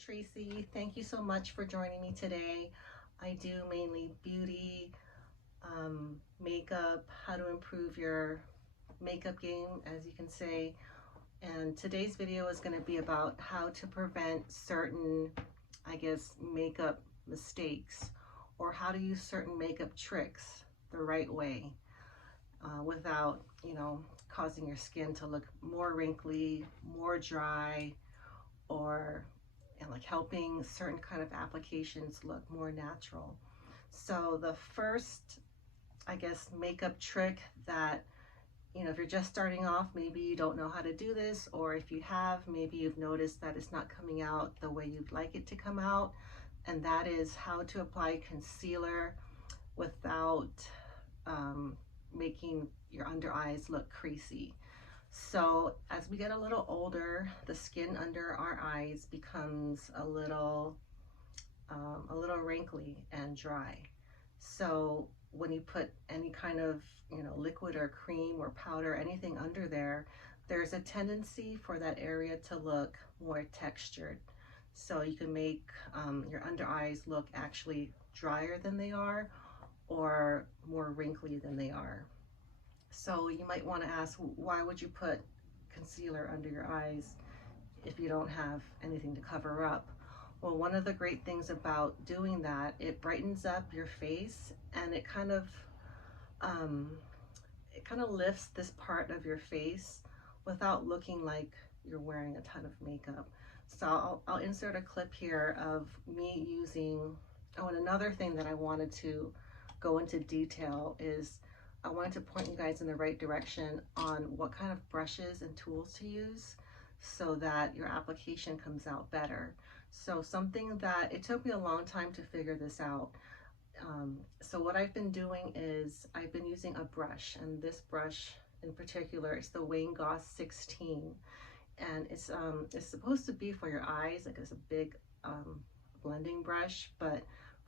Traci. Thank you so much for joining me today. I do mainly beauty, makeup, how to improve your makeup game, as you can say. And today's video is going to be about how to prevent certain, makeup mistakes, or how to use certain makeup tricks the right way without, causing your skin to look more wrinkly, more dry, or like helping certain kind of applications look more natural. So the first, makeup trick that, if you're just starting off, maybe you don't know how to do this, or if you have, maybe you've noticed that it's not coming out the way you'd like it to come out, and that is how to apply concealer without making your under eyes look creasy. So as we get a little older, the skin under our eyes becomes a little wrinkly and dry. So when you put any kind of liquid or cream or powder, anything under there, there's a tendency for that area to look more textured. So you can make your under eyes look actually drier than they are, or more wrinkly than they are. So you might want to ask, why would you put concealer under your eyes if you don't have anything to cover up? Well, one of the great things about doing that, it brightens up your face, and it kind of lifts this part of your face without looking like you're wearing a ton of makeup. So I'll insert a clip here of me using, oh, and another thing that I wanted to go into detail is I wanted to point you guys in the right direction on what kind of brushes and tools to use so that your application comes out better. So something that it took me a long time to figure this out. So what I've been doing is I've been using a brush, and this brush in particular is the Goss 16, and it's supposed to be for your eyes, like it's a big blending brush, but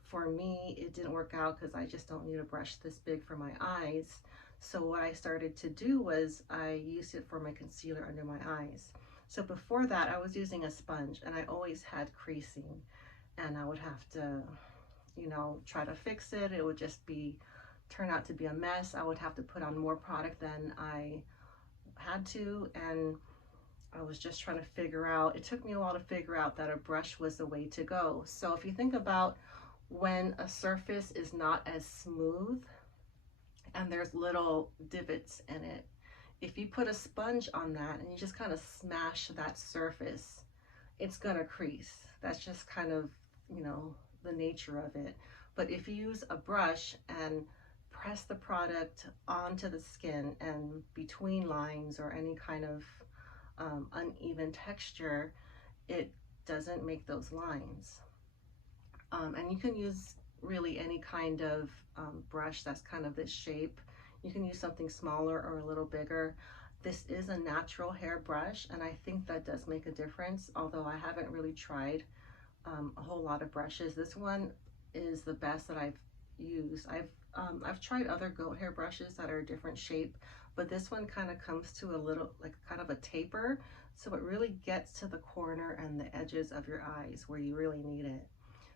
for me it didn't work out because I just don't need a brush this big for my eyes. So what I started to do was I used it for my concealer under my eyes. So before that I was using a sponge, and I always had creasing, and I would have to try to fix it. It would just turn out to be a mess. I would have to put on more product than I had to, and I was just trying to figure out, it took me a while to figure out that a brush was the way to go. So if you think about when a surface is not as smooth and there's little divots in it, if you put a sponge on that and you just kind of smash that surface, it's gonna crease. That's just kind of, the nature of it. But if you use a brush and press the product onto the skin and between lines or any kind of uneven texture, it doesn't make those lines. And you can use really any kind of brush that's kind of this shape. You can use something smaller or a little bigger. This is a natural hair brush, and I think that does make a difference, although I haven't really tried a whole lot of brushes. This one is the best that I've used. I've tried other goat hair brushes that are a different shape, but this one kind of comes to a little, like kind of a taper, so it really gets to the corner and the edges of your eyes where you really need it.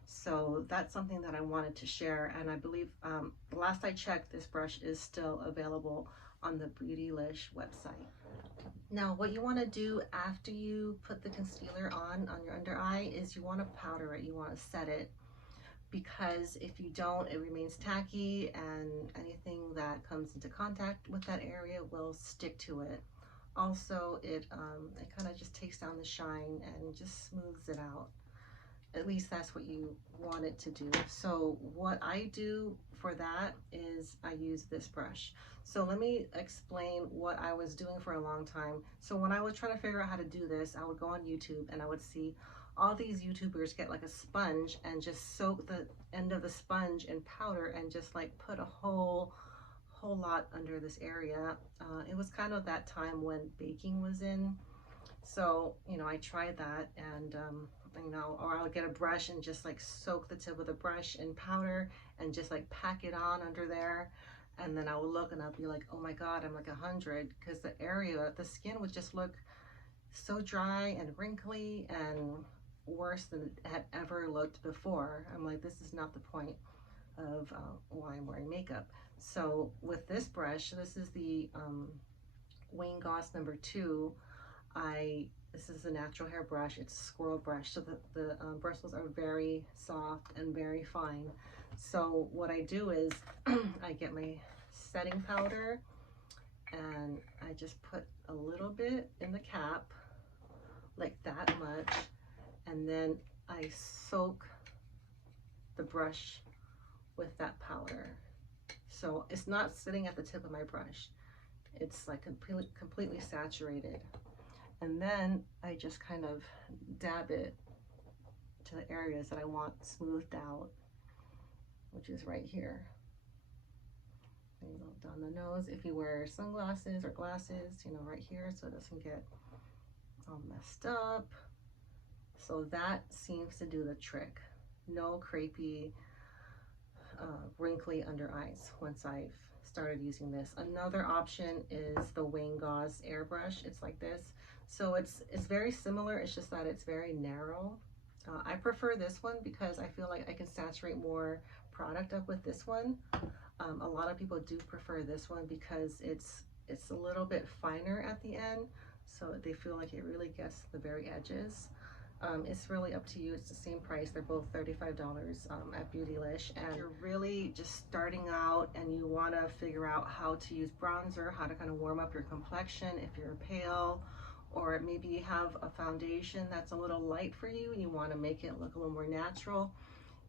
So that's something that I wanted to share, and I believe the last I checked, this brush is still available on the Beautylish website. Now what you want to do after you put the concealer on your under eye is you want to powder it, you want to set it, because if you don't, it remains tacky, and anything that comes into contact with that area will stick to it. Also, it kind of just takes down the shine and just smooths it out. At least that's what you want it to do. So what I do for that is I use this brush. So let me explain what I was doing for a long time. So when I was trying to figure out how to do this, I would go on YouTube and I would see all these YouTubers get like a sponge and just soak the end of the sponge in powder and just like put a whole lot under this area. It was kind of that time when baking was in. So, I tried that, and or I would get a brush and just like soak the tip of the brush in powder and just like pack it on under there. And then I would look and I'd be like, oh my God, I'm like 100, because the skin would just look so dry and wrinkly, and worse than it had ever looked before. I'm like, this is not the point of why I'm wearing makeup. So with this brush, this is the Wayne Goss #2. This is a natural hair brush. It's a squirrel brush, so the bristles are very soft and very fine. So what I do is I get my setting powder and I just put a little bit in the cap, like that much, and then I soak the brush with that powder. So it's not sitting at the tip of my brush. It's like completely saturated. And then I just kind of dab it to the areas that I want smoothed out, which is right here. And you go down the nose. If you wear sunglasses or glasses, you know, right here, so it doesn't get all messed up. So that seems to do the trick. No crepey, wrinkly under eyes once I've started using this. Another option is the Wayne Goss airbrush. It's like this. So it's very similar, it's just that it's very narrow. I prefer this one because I feel like I can saturate more product up with this one. A lot of people do prefer this one because it's a little bit finer at the end, so they feel like it really gets the very edges. It's really up to you. It's the same price. They're both $35 at Beautylish. And you're really just starting out and you want to figure out how to use bronzer, how to kind of warm up your complexion if you're pale, or maybe you have a foundation that's a little light for you and you want to make it look a little more natural,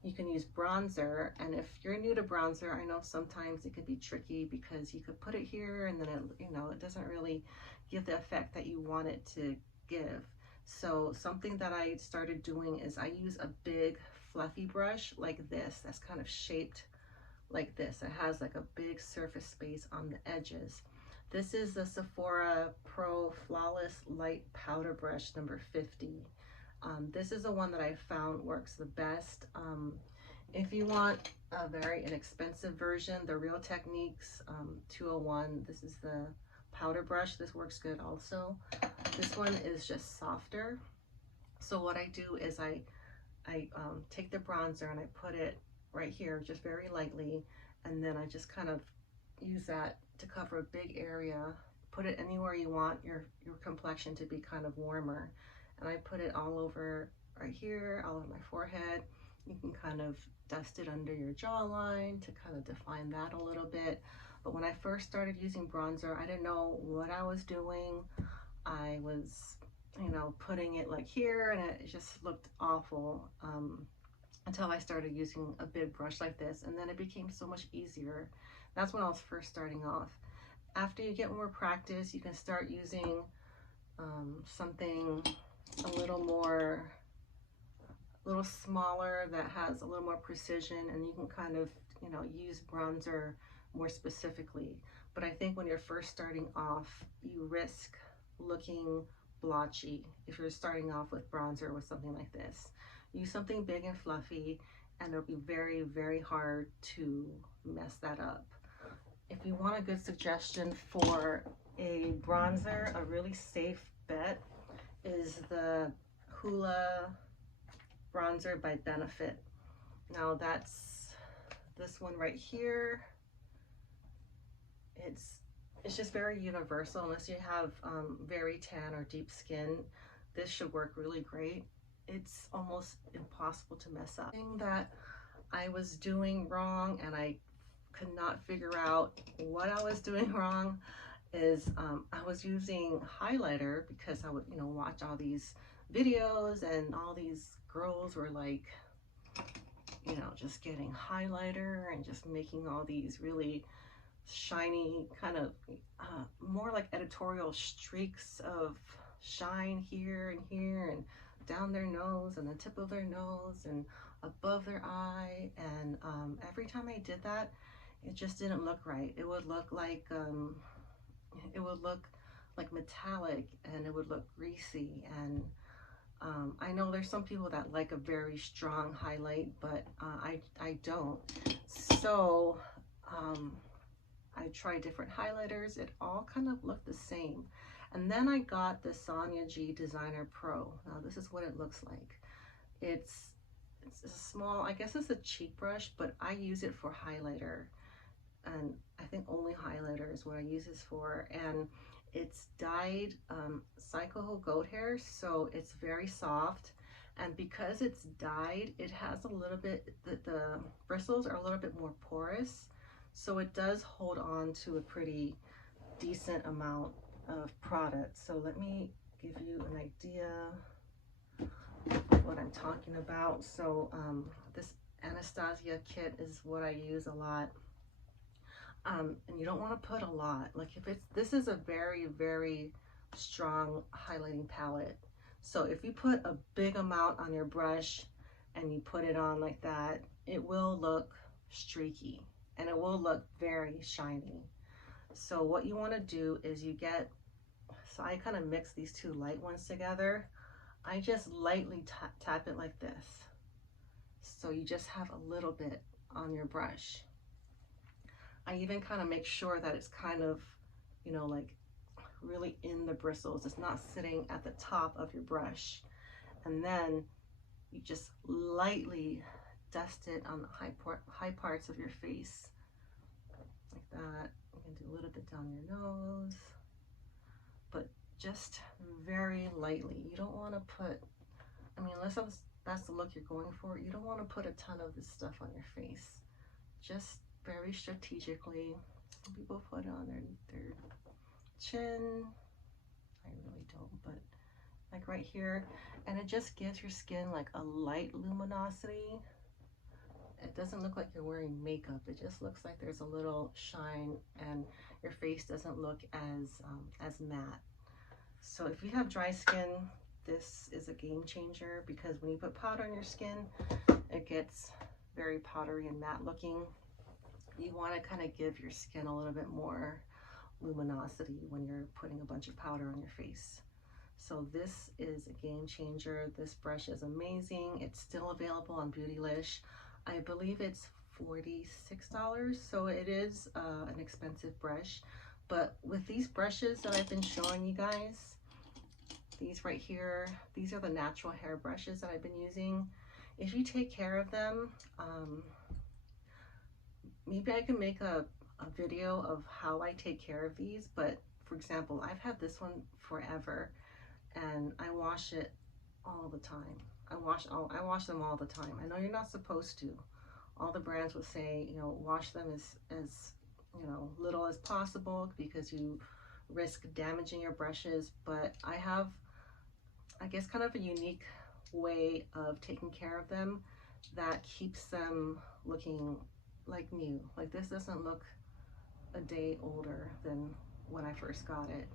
you can use bronzer. And if you're new to bronzer, I know sometimes it could be tricky because you could put it here and then it doesn't really give the effect that you want it to give. So something that I started doing is I use a big fluffy brush like this that's kind of shaped like this. It has like a big surface space on the edges. This is the Sephora Pro Flawless Light Powder Brush #50. This is the one that I found works the best. If you want a very inexpensive version, the Real Techniques 201, this is the powder brush. This works good also. This one is just softer. So what I do is I take the bronzer and I put it right here just very lightly, and then I just kind of use that to cover a big area. Put it anywhere you want your complexion to be kind of warmer. And I put it all over right here, all over my forehead. You can kind of dust it under your jawline to kind of define that a little bit. But when I first started using bronzer, I didn't know what I was doing. I was, putting it like here and it just looked awful until I started using a big brush like this. And then it became so much easier. That's when I was first starting off. After you get more practice, you can start using something a little smaller that has a little more precision, and you can kind of, use bronzer more specifically. But I think when you're first starting off, you risk looking blotchy if you're starting off with bronzer with something like this. Use something big and fluffy, and it'll be very, very hard to mess that up. If you want a good suggestion for a bronzer, a really safe bet is the Hoola bronzer by Benefit. Now that's this one right here. It's just very universal. Unless you have very tan or deep skin, this should work really great. It's almost impossible to mess up. Thing that I was doing wrong and I could not figure out what I was doing wrong is I was using highlighter because I would watch all these videos and all these girls were like just getting highlighter and just making all these really shiny kind of more like editorial streaks of shine here and here and down their nose and the tip of their nose and above their eye, and every time I did that, it just didn't look right. It would look like metallic, and it would look greasy. And I know there's some people that like a very strong highlight, but I don't. So I tried different highlighters. It all kind of looked the same. And then I got the Sonia G Designer Pro. Now this is what it looks like. It's a small, I guess it's a cheek brush, but I use it for highlighter, and I think only highlighter is what I use this for. And it's dyed psycho goat hair, so it's very soft. And because it's dyed, it has a little bit, the bristles are a little bit more porous, so it does hold on to a pretty decent amount of product. So let me give you an idea of what I'm talking about. So this Anastasia kit is what I use a lot. And you don't want to put a lot. Like if it's, this is a very, very strong highlighting palette. So if you put a big amount on your brush and you put it on like that, it will look streaky and it will look very shiny. So what you want to do is you get, so I kind of mix these two light ones together. I just lightly tap it like this. So you just have a little bit on your brush. I even kind of make sure that it's kind of, you know, like really in the bristles. It's not sitting at the top of your brush. And then you just lightly dust it on the high parts of your face. Like that. You can do a little bit down your nose. But just very lightly. You don't want to put, I mean, unless that's the look you're going for, you don't want to put a ton of this stuff on your face. Just very strategically. People put it on their chin. I really don't, but like right here. And it just gives your skin like a light luminosity. It doesn't look like you're wearing makeup. It just looks like there's a little shine and your face doesn't look as matte. So if you have dry skin, this is a game changer, because when you put powder on your skin, it gets very powdery and matte looking. You want to kind of give your skin a little bit more luminosity when you're putting a bunch of powder on your face. So this is a game changer. This brush is amazing. It's still available on Beautylish. I believe it's $46, so it is an expensive brush. But with these brushes that I've been showing you guys, these right here, these are the natural hair brushes that I've been using. If you take care of them, maybe I can make a video of how I take care of these. But for example, I've had this one forever and I wash it all the time. I wash them all the time. I know you're not supposed to. All the brands would say, you know, wash them as you know, little as possible because you risk damaging your brushes. But I have, I guess, kind of a unique way of taking care of them that keeps them looking like new. Like this doesn't look a day older than when I first got it.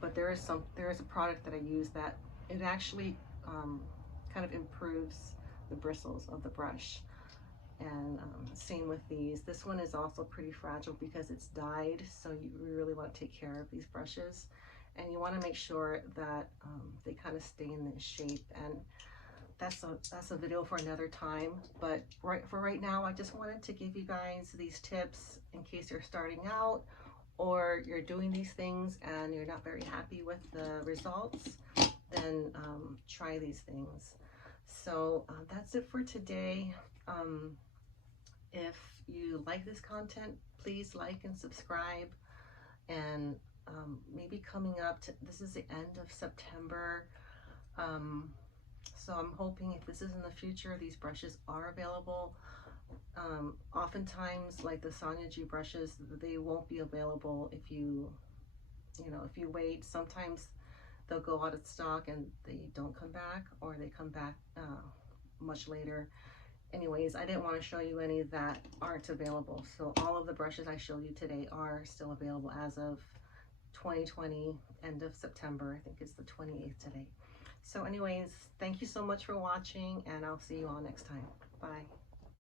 But there is a product that I use that it actually kind of improves the bristles of the brush. And same with these. This one is also pretty fragile because it's dyed, so you really want to take care of these brushes, and you want to make sure that they kind of stay in this shape. And that's a video for another time. But for right now, I just wanted to give you guys these tips in case you're starting out or you're doing these things and you're not very happy with the results. Then try these things. So that's it for today. If you like this content, please like and subscribe. And maybe coming up to, this is the end of September. So I'm hoping if this is in the future, these brushes are available. Oftentimes, like the Sonia G brushes, they won't be available if you wait. Sometimes they'll go out of stock and they don't come back, or they come back much later. Anyways, I didn't want to show you any that aren't available. So all of the brushes I showed you today are still available as of 2020, end of September. I think it's the 28th today. So anyways, thank you so much for watching, and I'll see you all next time. Bye.